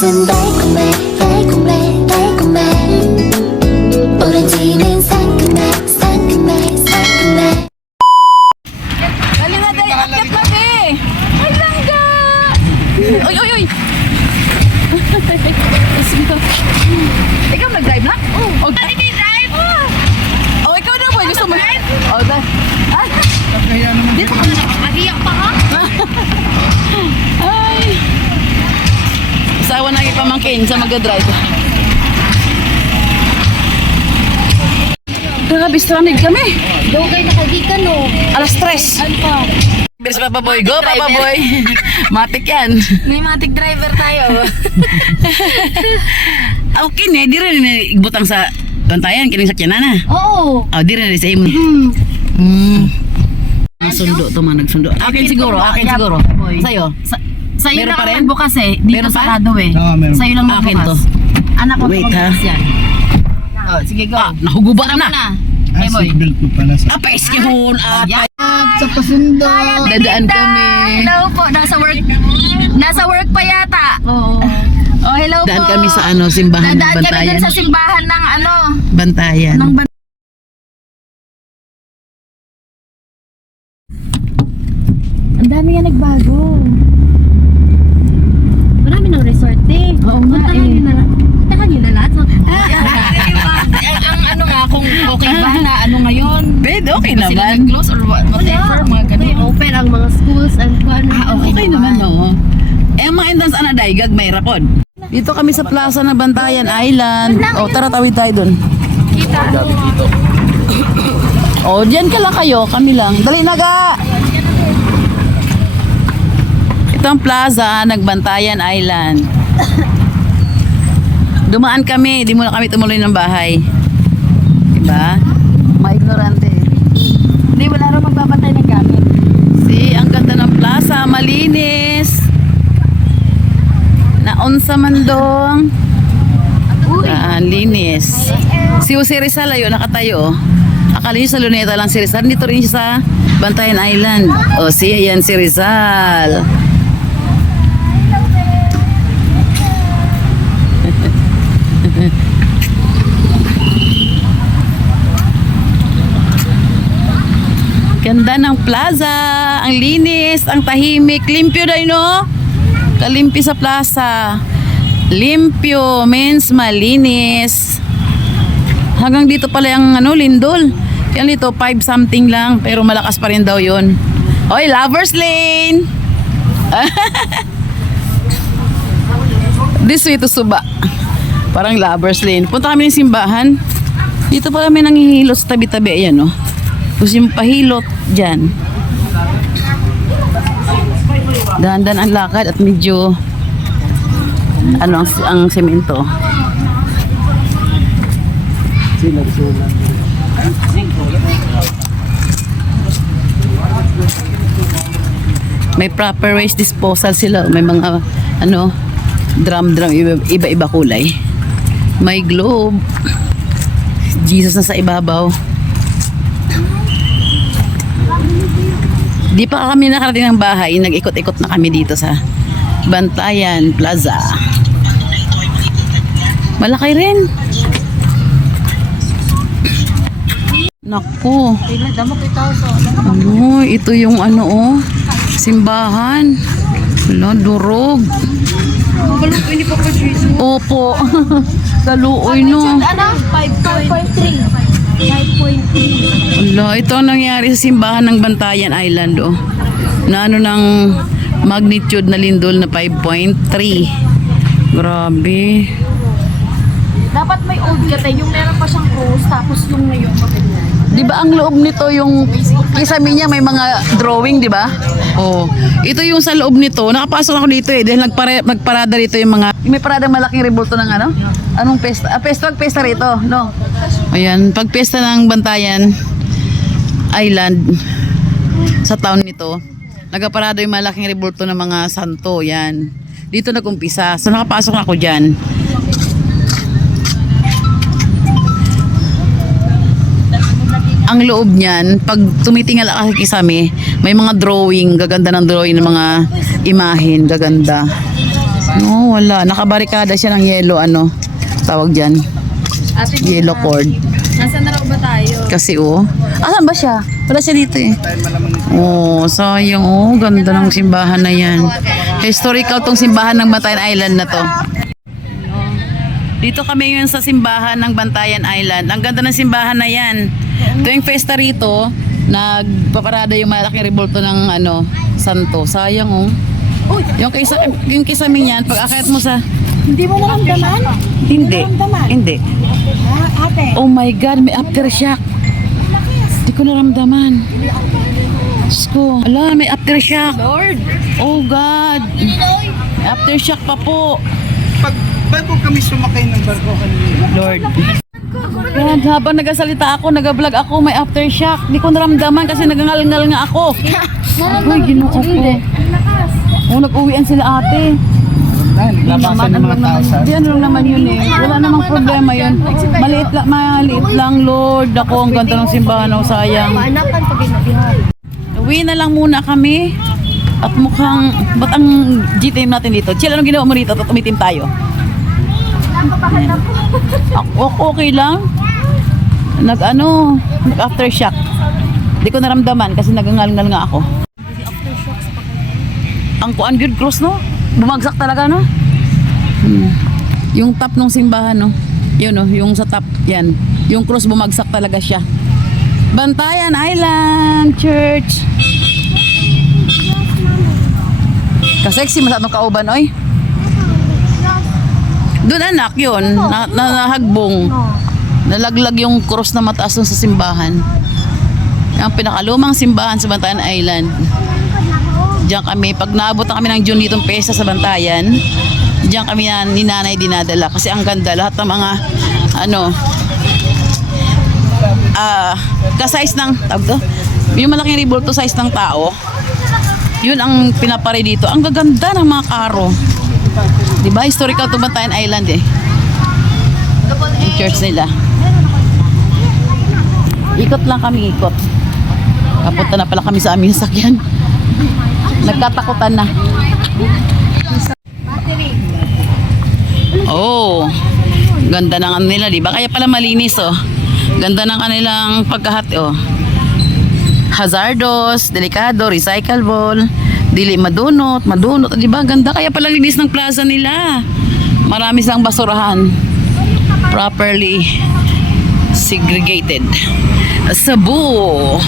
입맛은 달콤해 달콤해 달콤해 오렌지는 상큼해 상큼해 상큼해 Dali na, dali. Akit na, be. Ay, langga. Oy, oy, oy. Ikaw nag-drive na? Oo. Oh, drive. Oh, ikaw na po. Gusto mo? Oh, dahil. Ay. Dito ka na. Ariyak pa ka? Ay. Asawa na ipamangkin sa mag-drive. Grabe, stranded kami. Dugay na kagikan no. Alas 3. Ano pa? Bilis Papa Boy. Go, Papa Boy. Matik yan. May matic driver tayo. Okay, di rin igbutang sa bantayan. Kining sakyanan na. Oo. Oh, di rin sa imo. Nagsundo to man, nagsundo. Akin siguro, akin siguro. Sa'yo? Sa'yo Meron lang pa rin? magbukas eh. Dito Meron pa? sarado eh. Oo, meron. Sa'yo lang Akin to. magbukas. Anak ko Wait, magbukas ha? yan. Oh, sige go. Nahuguba Tara na. muna. Ah, Hey boy. seatbelt po pala sa... Apa, eskihon. Yan. Sa pasundo! Dadaan kami. Hello po. Nasa work pa yata. Oo. Oh, hello Daan po. kami sa ano, simbahan ng Dadaan kami bantayan. dun sa simbahan ng ano. Bantayan. Ng Ang dami nga nagbago. Marami ng resort eh. Oo nga eh. Puntahan nyo na lahat. Ang ano nga, kung okay ba na ano ngayon? Bed, okay Sila naman. nag-close or whatever, mga ganun. Open ang mga schools and kung ano. Okay naman, oo. Eh, ang mga entrance anaday, gagmay rapod. Dito kami sa plaza ng Bantayan Island. O, tara, tawid tayo dun. O, dyan ka lang kayo, kami lang. Dali na ga! Ito ang plaza ng Bantayan Island. Dumaan kami, di muna kami tumuloy ng bahay. Diba? Ma-ignorante. Hindi, wala rin magbabantay ng gamit. See, ang ganda ng plaza, malinis. Naon sa mandong. Linis. Si Jose Rizal ayun, nakatayo. Akala niyo sa Luneta lang si Rizal. Dito rin siya sa Bantayan Island. O, siya yan si Rizal. Ganda ng plaza, ang linis, ang tahimik, limpyo daw no? Kalimpi sa plaza. Limpyo means malinis. Hanggang dito pala yung ano, lindol. Yan dito 5 something lang, pero malakas pa rin daw 'yon. Oy, Lovers Lane. This way to Suba. Parang Lovers Lane. Punta kami ng simbahan. Dito pala may nanghihilot sa tabi-tabi ayan no. Tapos yung pahilot dyan. Dahan-dahan ang lakad at medyo ano ang semento. May proper waste disposal sila. May mga ano drum iba-iba kulay. May globe. Jesus na sa ibabaw. Di pa kami nakarating ng bahay, nag-ikot-ikot na kami dito sa Bantayan Plaza. Malaki rin. Naku. Ano, ito yung ano oh, simbahan. Wala, durog. Opo. Kaluoy no. Ano? 5.3. 5.3. Wala, ito ang nangyari sa simbahan ng Bantayan Island oh. Na ano ng magnitude na lindol na 5.3. Grabe. Dapat may old ka tayo. Yung meron pa siyang cross, tapos yung ngayon maganda. Di ba ang loob nito yung kisame niya may mga drawing, di ba? Oh. Ito yung sa loob nito. Nakapasok ako dito eh dahil nagparada rito yung mga may paradang malaking rebulto ng ano? Anong pesta? Pesta rito, no? Ayan, pag pesta ng Bantayan Island sa town nito, nagaparado yung malaking rebulto ng mga santo, yan. Dito nag-umpisa. So nakapasok na ako diyan. Ang loob niyan, pag tumitingala ka kisame, may mga drawing, gaganda ng drawing ng mga imahen, gaganda. No, wala. Nakabarikada siya ng yellow, ano, tawag dyan. Yellow cord. Nasaan na raw ba tayo? Kasi asan ba siya? Wala siya dito eh. Sayang ganda ng simbahan na yan. Historical tong simbahan ng Bantayan Island na to. Dito kami ngayon sa simbahan ng Bantayan Island. Ang ganda ng simbahan na yan. Tuwing festa rito, nagpaparada yung malaking rebulto ng santo. Sayang yung kisame niyan, pag akit mo sa... Hindi mo naramdaman? Hindi. Hindi. Ate. Oh my God, may aftershock. Hindi ko naramdaman. Diyos ko. Ala, may aftershock. Lord. Oh God. May aftershock pa po. Bago kami sumakay ng barko kanina. Lord. God, habang nagasalita ako, nagablog ako, may aftershock. Hindi ko naramdaman kasi nagangal-ngal nga ako. Uy, ginoo ko. Nag-uwian sila ate. Naglabasan ng mga tao. Di lang naman yun eh. Wala namang problema yun. Maliit lang, Lord. Ako, ang ganda ng simbahan. Sayang. Maanapan pag inabihan. Uwi na lang muna kami. At mukhang, ba't ang G-team natin dito? Chill, anong ginawa mo rito? At umitim tayo. Ako, okay lang. Nag-aftershock. Di ko naramdaman kasi nagangal-ngal nga ako. Ang kuan good cross, no? Bumagsak talaga, no? Yung top ng simbahan, no? Yun, no? Yung sa top, yan. Yung cross bumagsak talaga siya. Bantayan Island Church. Kasexy masyadong kauban, oy. Doon anak, yun. Nahagbong. Nalaglag yung cross na mataas dun sa simbahan. Ang pinakalumang simbahan sa Bantayan Island. Diyan kami, pag naabot na kami ng June ditong pesa sa Bantayan, diyan kami ni nanay dinadala. Kasi ang ganda, lahat ng mga, ka-size ng, yung malaking rebulto size ng tao, yun ang pinapare dito. Ang gaganda ng mga karo. Diba? Historical to Bantayan Island eh. Yung church nila. Ikot lang kami, ikot. Kapunta na pala kami sa aming sakyan. Nagkatakutan na. Ganda ng nila, di ba? Kaya pala malinis, Ganda ng kanilang pagkahati, Hazardous, delikado, recyclable, dili madunot, di ba? Ganda, kaya pala linis ng plaza nila. Marami silang basurahan. Properly segregated. Cebu.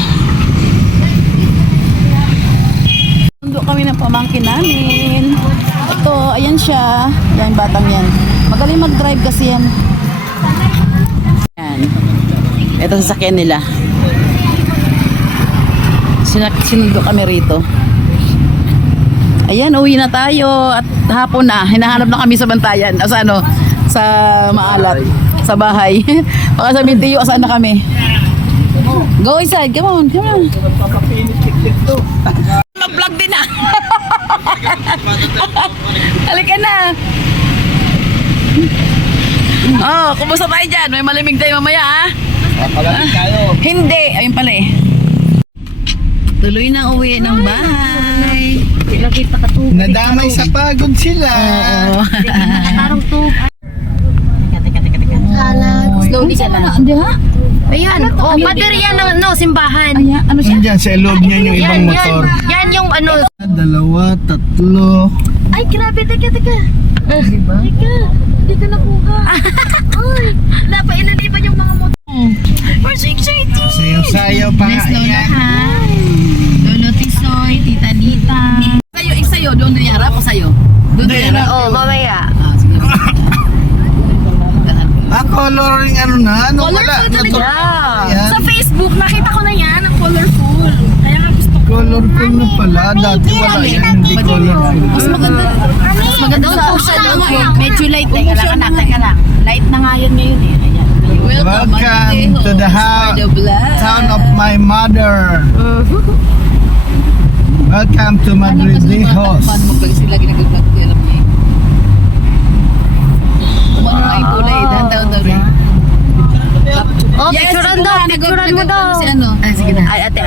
Kami ng pamangkin namin. Ito, ayan siya. Yan, batang yan. Magaling mag-drive kasi yan. Yan. Ito sasakyan nila. Sinundo kami rito. Ayan, uwi na tayo. At hapon na. Hinahanap na kami sa Bantayan. O sa sa Maalat. Sa bahay. Baka sabihin tiyo, saan na kami? Go inside. Come on. Mag-vlog din na. Halika na. Kumusta tayo dyan? May malamig tayo mamaya, ha? Palamig tayo. Hindi. Ayun pala eh. Tuloy na uwi ng bahay. Lagi pa katubig. Nadamay sa pagod sila. Oo. Parang tubig. Slowly ka lang. Hindi ha? Ayan. Baterya ng simbahan. Ayan, ano siya? Nandiyan sa loob niya yung ibang motor. Yan yung Dalawa, tatlo. Ay, grabe. Teka. Diba? Teka. Hindi ka nakuha. Ay, napailaliban yung mga motor. We're so excited. Sayaw-sayaw pa. Ayan. Lolo Tisoy, Tita Nita. Sa'yo, doon din yara pa sa'yo. Doon din yara. Oo, mamaya. Sige. Coloring wala. Colorful talaga. Ayan. Sa Facebook, nakita ko na yan, ang colorful. Kaya nga gusto ko. Colorful na pala. Dati wala yan. Hindi colorful. Mas maganda. Mas maganda sa Medyo light. Teka lang. Light na nga yan ngayon eh. Ayan. Welcome to the town of my mother. Welcome to Madridejos. Sila ginagagat. Alam niya eh. Kumano na yung kulay. Dahan-dahan daw rin. Picturean daw. Picturean mo daw. Si ano? Sige na. Ay, ate.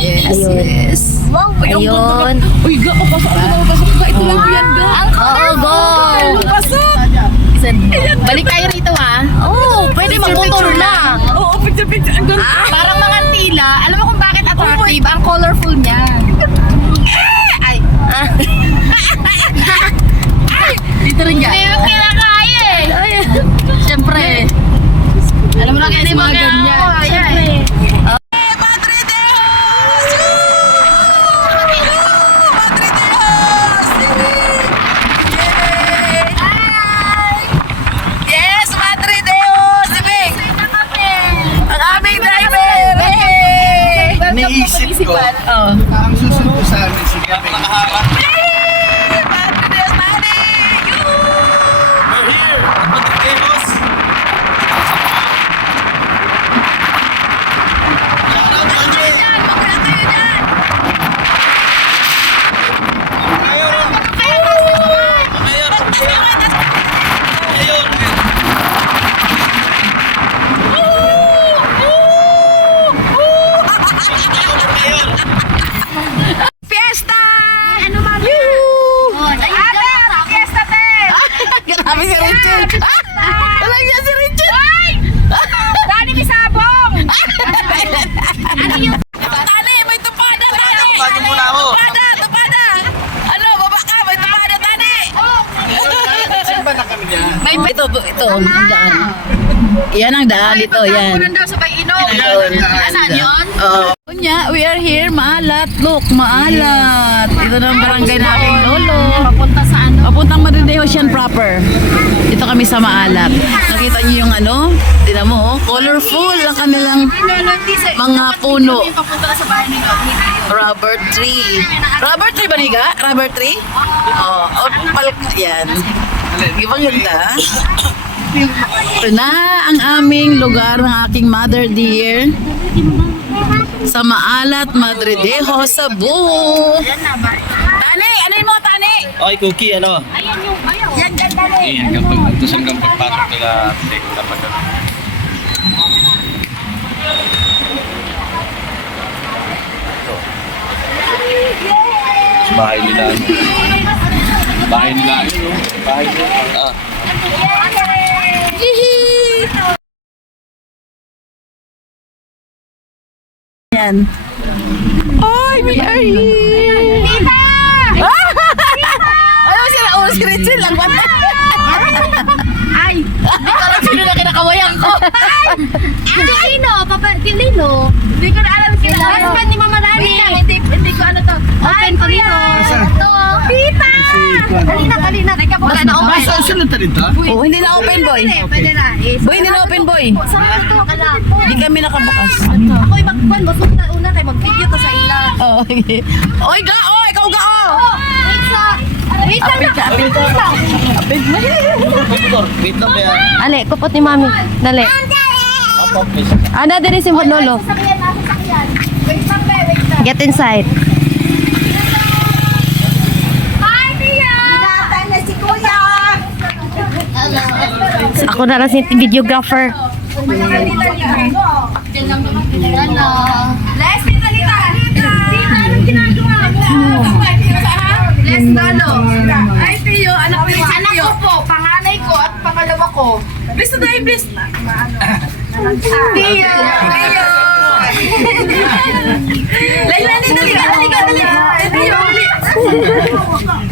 Yes. Ayun. Uy, ga, pasok ka. Ito lang yan, ga. Oo, go! Balik tayo rito ha. Oo, pwede mag-motor na. Oo, picture. Ang ganda. Parang mga tila. Alam mo kung bakit attractive? Ang colorful niya. Ay. Dito rin yan. Hindi mo kinakaya eh. Siyempre. Alam mo na kaya mga ganyan. Siyempre. Yes, Madre Deos! Sibig! Ang aming driver! Hey! Naisip ko, Oh. ang susunod ko sa amin si Gabi. Madre Deos, Madre! Fiesta! Ano mami? Fiesta te! Grabe si Richard! Walang niya si Richard! Dani may sabong! Ano yung... Tani! May tupada! Tani! Bago muna ako. Tupada! Ano? Baba ka! May tupada! Tani! Saan ba na kami niya? Ito, ang daan. Yan ang daan dito, yan. Punan daw sa bay inom. Saan yun? Kunya, we are here, Maalat. Look, Maalat. Ito na ang barangay nating Lolo. Papunta sa ano? Papuntang Madridejos yan proper. Dito kami sa Maalat. Nakita niyo yung ano? Tingnan mo, oh. Colorful ang kanilang mga puno. Papunta na sa bahay ni Gabi. Rubber tree. Rubber tree ba, Niga? Rubber tree? Oh, yan. Di ba ganda? Ito na ang aming lugar ng aking mother dear sa Maalat, Madridejos, Cebu. Tani! Ano mo, Tani? Okay, Cookie, ano? Ayan yung... Yan, yan, dali. Eh, hanggang pagpuntos hanggang pagpatok nila take dapat ano. Sa bahay nila, ano? Bahay nila, ano? Bahay nila. Ah. Yan. Oy, we are here! Ano si Richard lang ba? Ay! Hindi ko alam sino na kinakawayang ko. Ate Lino, Papa Lino. Hindi ko na alam sino. Husband ni Mama Dani. Hindi ko ano to. Open ko dito. Ito. Tita! Dali na. Teka, wala na open. Saan sunod na dito? Oh, hindi na open, boy. Pwede na. Boy, hindi na open, boy. Saan ito? Hindi kami nakabukas. Ako'y magkuhan. Gusto ko na una tayo mag-video to sa ila. Oh, okay. Oy, ga! Oh, ikaw ga! Oh! Wait lang. Apit ka. Wait lang kaya. Ale, kupot ni mami. Dali. Ana, dali si Lolo. Sakyan. Wait lang. Get inside. Hi, Tia! Natay na si Kuya! Ako na lang si videographer. Les, Tita! Tita, anong ginagawa mo? Les, Lalo. Ay, Tio, anak ko yung anak ko po, panganay ko at pangalawa ko. Please na tayo, please. Tio! Tio! Layla, dali. Tio, uli.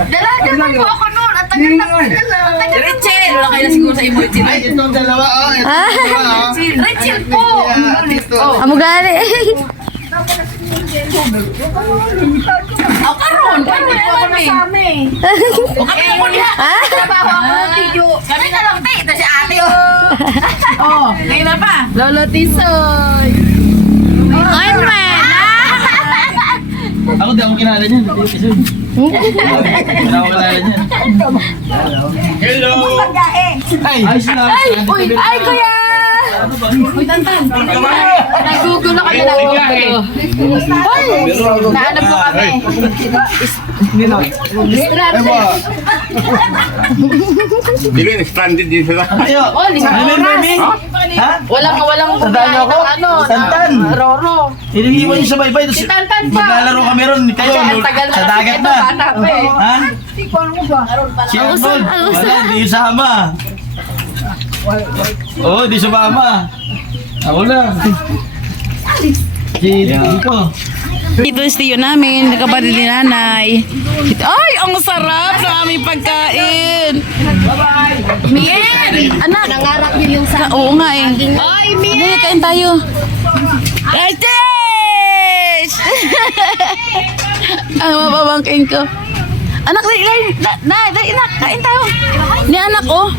Dalaga na po ako noon. Ang tagal na po nila. Richard! Wala kayo na siguro sa emoji. Ay, itong dalawa, oh. Itong dalawa, oh. Rachel po. Yeah, at ito. Amo gani. Ako karon! Ano po kami? Kami na muna! Trabaho ako, Tio. Kami na lang, Tita, si ate. Oh, ngayon na pa! Lolo Tisoy. Ako di ako kilala niyan. Hindi ako kilala niyan. Hello! Ay, Ay, sila. Uy, ay kuya. Uy, Tantan! Nagugulo kami na gugulo. Naanap ko kami. Di ba stranded din sila? Ayo! Remember me? Ha? Walang Tandaan niyo ako? ano, Tantan! Roro. Iniiwan niyo sa baybay. Si Tantan pa. Maglalaro kami ron. Kayo, Kasi ang tagal na sa kasi dagat ito, na. bata pa eh. Ha? Si Arnold, wala, di sama. Oo, di sumama. Ako lang. Si Tito. Ito yung tiyo namin, kapatid ni nanay. Ay, ang sarap ng aming pagkain. Mien! Anak! Nangarap niyo yung sa... Oo nga eh. Ay, Hindi, kain tayo. Artis! Ang mababangking ko. Anak, dali, anak, kain tayo. Ni anak, oh.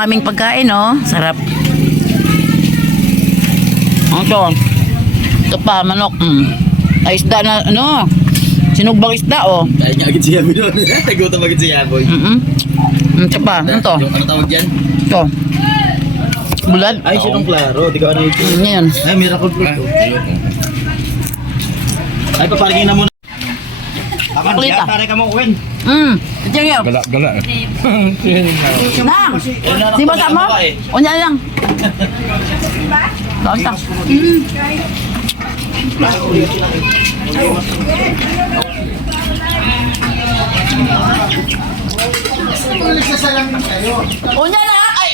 Aming pagkain, oh. Sarap. Ito pa, manok. Ay, isda na, ano, sinugbang isda, oh. Kaya nga agad siya mo doon. Nagutom agad siya boy. Ito pa, ano to? Yung ano tawag yan? Ito. Bulad. Ay, sinong klaro. Di ko ano ito. Yan. Ay, miracle fruit. Ay, paparigin na muna. Akan, Kulita. yan, pare ka mo, Uwin. Ito yung Gala. Nang! Di ba sama? O niya lang. Basta. O niya lang! Ay!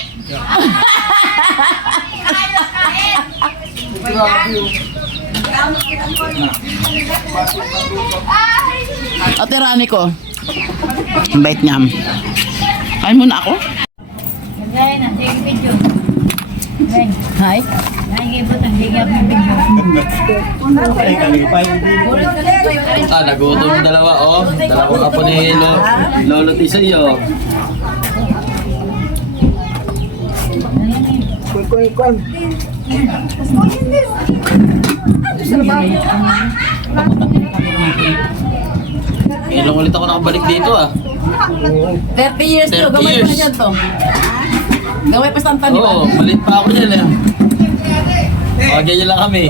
Ate Rani ko. Ang bait niya. Kain muna ako. Hi. Nagutom yung dalawa, oh. Dalawang apo ni Lolo Tisa iyo. Ilang ulit ako nakabalik dito, ah. 30 years to. 30 Gawin pa na years. dyan to. Gawin pa santa, di ba? Oo, malit pa ako dyan, eh. Ganyan lang kami.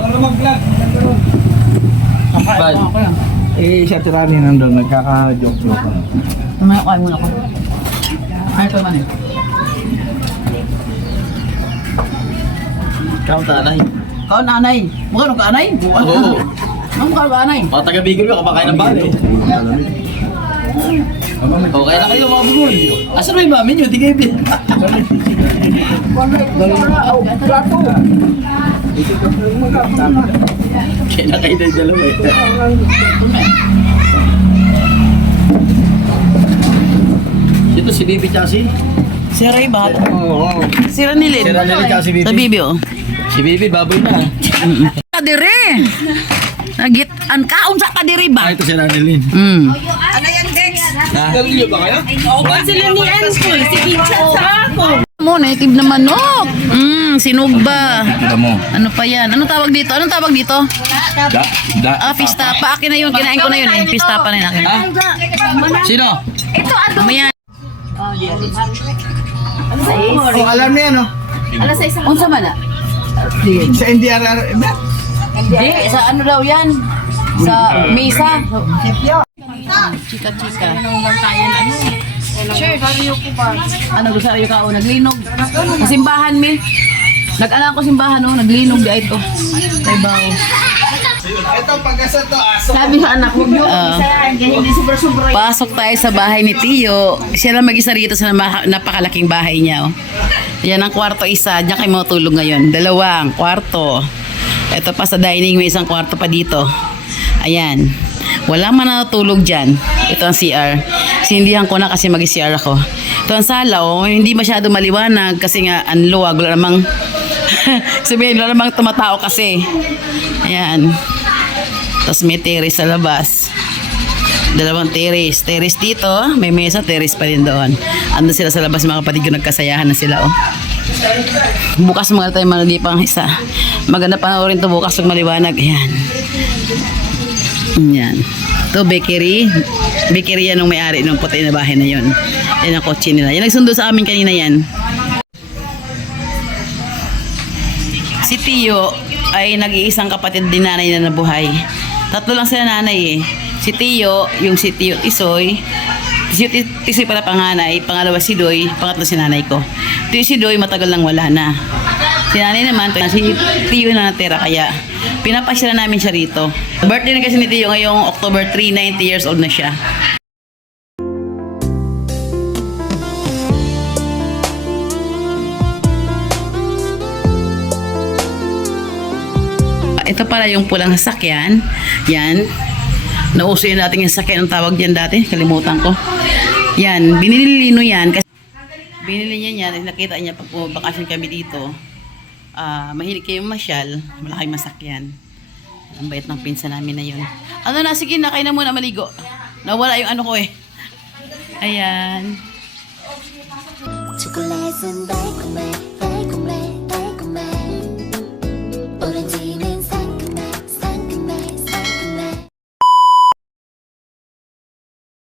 Bad. Eh, siya tirani nandun, nagkaka-joke-joke. Mamaya kain muna ako. Ay, ito man eh. Ikaw, tanay. Kau nanay. Mukha nung kaanay? Oo. Ang mukha kaanay. Mga taga-Bigol ka, kumakain ng bali. Okay na kayo, mga bugoy. Asan ba yung mami nyo? Di kayo bin. Kaya na kayo na yung dalawa eh. Ito si Bibi tsaka si... Si Ray ba? Si Ranilin. Si Ranilin tsaka si Bibi. Sa Bibi, oh. Si Bibi, baboy na. Kadiri. Nagit ang kaon sa kadiri ba? Ito si Ranilin. Naliliyo ba kayo? Mo, native na manok. Sinugba. Kita mo. Ano pa yan? Anong tawag dito? Anong tawag dito? Pistapa. Akin na yun. Kinain ko na yun eh. Pistapa na yun akin. Ha? Sino? Mamaya. Oh, alam niya, no? Unsa man na? Sa NDRR. Hindi, sa ano daw yan? Sa misa. Chika-chika. Ano gusto kayo kao? Naglinog. Simbahan mi. Nag-alang ko simbahan oh, naglinog di ito. Kay bawo. Ito, pagkasa to, aso. Sabi sa anak, huwag niyo isayahan, kaya hindi sobra-sobra. Pasok tayo sa bahay ni Tiyo. Siya lang mag-isa rito sa napakalaking bahay niya. Oh. Yan ang kwarto isa. Diyan kayo matulog ngayon. 2 kwarto. Ito pa sa dining, may isang kwarto pa dito. Ayan. Walang manatulog dyan. Ito ang CR. Sindihan ko na kasi mag-CR ako. Ito ang sala. Oh. Hindi masyado maliwanag kasi nga ang luwag. Wala namang sabihin, wala namang tumatao kasi. Ayan. Tapos may terrace sa labas. 2 terrace. Terrace dito, may mesa, terrace pa rin doon. Ando sila sa labas, mga kapatid ko, nagkasayahan na sila, oh. Bukas mga tayo managipang isa. Maganda panoorin to bukas pag maliwanag. Ayan. Ayan. Ito, bakery. Bakery yan ng may-ari ng puti na bahay na yon. Yan ang kotse nila. Yan nagsundo sa amin kanina yan. Si Tiyo ay nag-iisang kapatid din nanay na nabuhay. 3 lang sila nanay eh. Si Tiyo, yung si Tiyo Tisoy. Si Tisoy pala panganay. Pangalawa si Doy. Pangatlo si nanay ko. Si Doy matagal nang wala na. Si nanay naman, si Tiyo na natira kaya Pinapasya na namin siya rito. Birthday na kasi ni Tio ngayong October 3, 90 years old na siya. Ito pala yung pulang sasakyan. Yan. Nauso yun natin yung sasakyan. Ang tawag dyan dati. Kalimutan ko. Yan. Binili ni Lino yan. Kasi binili niya yan. Nakita niya pag bakasyon kami dito. Mahilig kayo masyal. Malaking masakyan. Ang bait ng pinsan namin na yun. Ano na? Sige na. Kain na muna maligo. Nawala yung ano ko eh. Ayan. 초콜릿은 달콤해